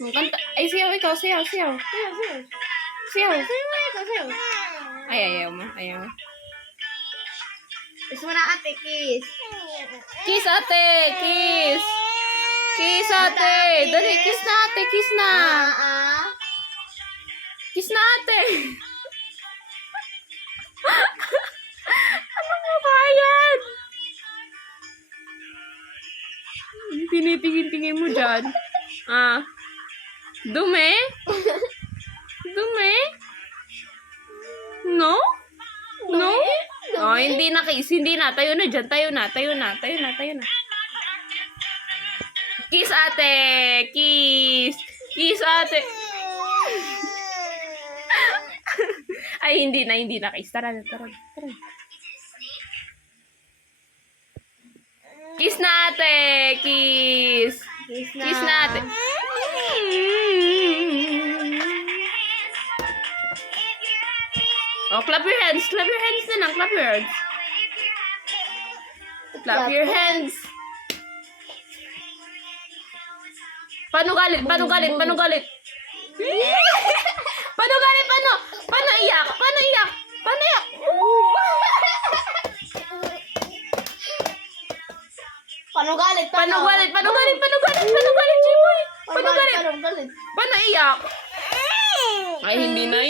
Kanta. Ay, siyaw ikaw. Siyaw. Sayo. Siyaw. Sayo. Ay, ayaw mo. Ayaw mo. Gusto mo na ate, kiss. Kiss ate! Kiss! Kiss ate! Dali, kiss na ate! Kiss na! Kiss na ate! Ano mo ba yan? Tinitingin-tingin mo dyan. Dumi? Dumi? No? No? Oh, hindi na kiss. Hindi na. Tayo na dyan. Tayo na. Kiss ate! Kiss! Kiss ate! Ay, hindi na kiss. Tara na. Kiss na ate! Kiss! Kiss na ate! Oh, clap your hands. Clap your hands na lang. Clap your hands. Clap your hands. Paano galit? Paano iyak? Paano iyak? Paano galit, Jimoy? Paano galit? Paano galit? Paano iyak? Ay, hindi na.